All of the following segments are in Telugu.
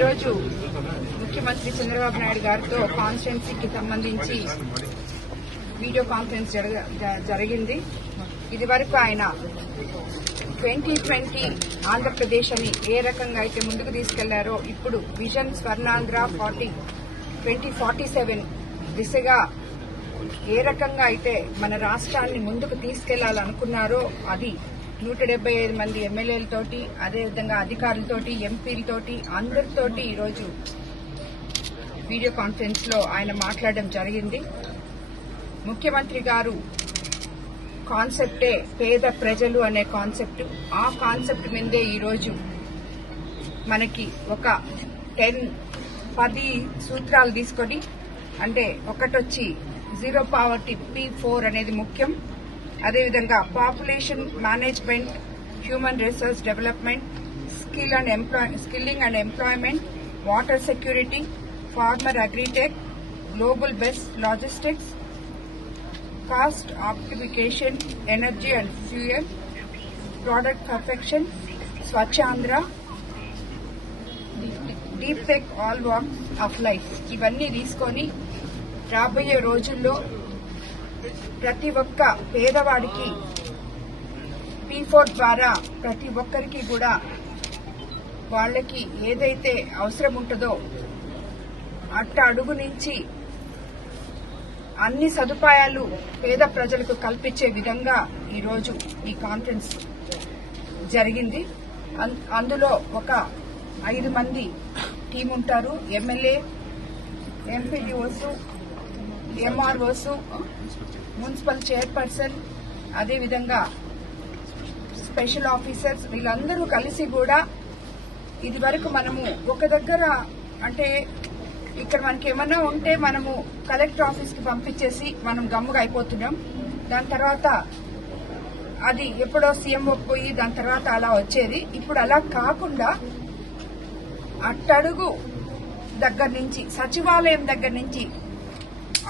ఈరోజు ముఖ్యమంత్రి చంద్రబాబు నాయుడు గారితో కాన్స్టెన్సీకి సంబంధించి వీడియో కాన్ఫరెన్స్ జ- జరిగింది. ఇది వరకు ఆయన ట్వంటీ ట్వంటీ ఆంధ్రప్రదేశ్ అని ఏ రకంగా అయితే ముందుకు తీసుకెళ్ళారో ఇప్పుడు vision Swarnandhra forty twenty forty seven దిశగా ఏ రకంగా అయితే మన రాష్ట్రాన్ని ముందుకు తీసుకెళ్ళాలనుకున్నారో అది నూట డెబ్బై ఐదు మంది ఎమ్మెల్యేలతోటి అదేవిధంగా అధికారులతోటి ఎంపీలతోటి అందరితోటి ఈరోజు వీడియో కాన్ఫరెన్స్లో ఆయన మాట్లాడడం జరిగింది. ముఖ్యమంత్రి గారు కాన్సెప్టే పేద ప్రజలు అనే కాన్సెప్ట్. ఆ కాన్సెప్ట్ మీదే ఈరోజు మనకి ఒక టెన్ పది సూత్రాలు తీసుకొని అంటే ఒకటొచ్చి జీరో పావర్టీ పీ ఫోర్ అనేది ముఖ్యం. అదేవిధంగా population management human resource development skill and employ skilling and employment water security farmer agritech global best logistics cost optimisation energy and fuel product perfection Swachhandhra deep tech all walks of life. ఇవన్నీ తీసుకొని రాబోయే రోజుల్లో ప్రతి ఒక్క పేదవాడికి పీ ఫోర్ ద్వారా ప్రతి ఒక్కరికి కూడా వాళ్ళకి ఏదైతే అవసరం ఉంటుందో అట్ట అడుగు నుంచి అన్ని సదుపాయాలు పేద ప్రజలకు కల్పించే విధంగా ఈరోజు ఈ కాన్ఫరెన్స్ జరిగింది. అందులో ఒక ఐదు మంది టీం ఉంటారు. MLA MPDOs MROs municipal chairperson అదేవిధంగా స్పెషల్ ఆఫీసర్స్ వీళ్ళందరూ కలిసి కూడా ఇది వరకు మనము ఒక దగ్గర అంటే ఇక్కడ మనకి ఏమన్నా ఉంటే మనము కలెక్టర్ ఆఫీస్కి పంపించేసి మనం గమ్ముగా అయిపోతున్నాం. దాని తర్వాత అది ఎప్పుడో సీఎంఓ పోయి దాని తర్వాత అలా వచ్చేది. ఇప్పుడు అలా కాకుండా అట్టడుగు దగ్గర నుంచి సచివాలయం దగ్గర నుంచి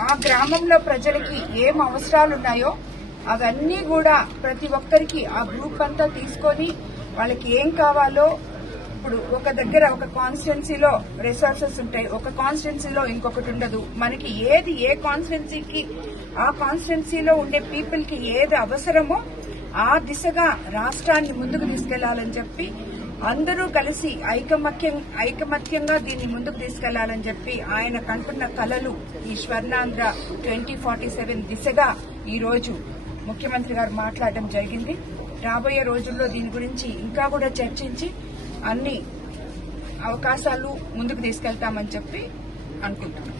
ఆ గ్రామంలో ప్రజలకి ఏం అవసరాలు ఉన్నాయో అవన్నీ కూడా ప్రతి ఒక్కరికి ఆ గ్రూప్ అంతా తీసుకొని వాళ్ళకి ఏం కావాలో ఇప్పుడు ఒక దగ్గర ఒక కాన్స్టిట్యున్సీలో రిసోర్సెస్ ఉంటాయి. ఒక కాన్స్టిట్యున్సీలో ఇంకొకటి ఉండదు. మనకి ఏది ఏ కాన్స్టిట్యున్సీకి ఆ కాన్స్టిట్యున్సీలో ఉండే పీపుల్కి ఏది అవసరమో ఆ దిశగా రాష్ట్రాన్ని ముందుకు తీసుకెళ్ళాలని చెప్పి అందరూ కలిసి ఐకమత్యం ఐకమత్యంగా దీన్ని ముందుకు తీసుకెళ్ళాలని చెప్పి ఆయన కంటున్న కలలు ఈ స్వర్ణాంధ్ర ట్వంటీ ఫార్టీ సెవెన్ దిశగా ఈరోజు ముఖ్యమంత్రి గారు మాట్లాడడం జరిగింది. రాబోయే రోజుల్లో దీని గురించి ఇంకా కూడా చర్చించి అన్ని అవకాశాలు ముందుకు తీసుకెళ్తామని చెప్పి అనుకుంటున్నాం.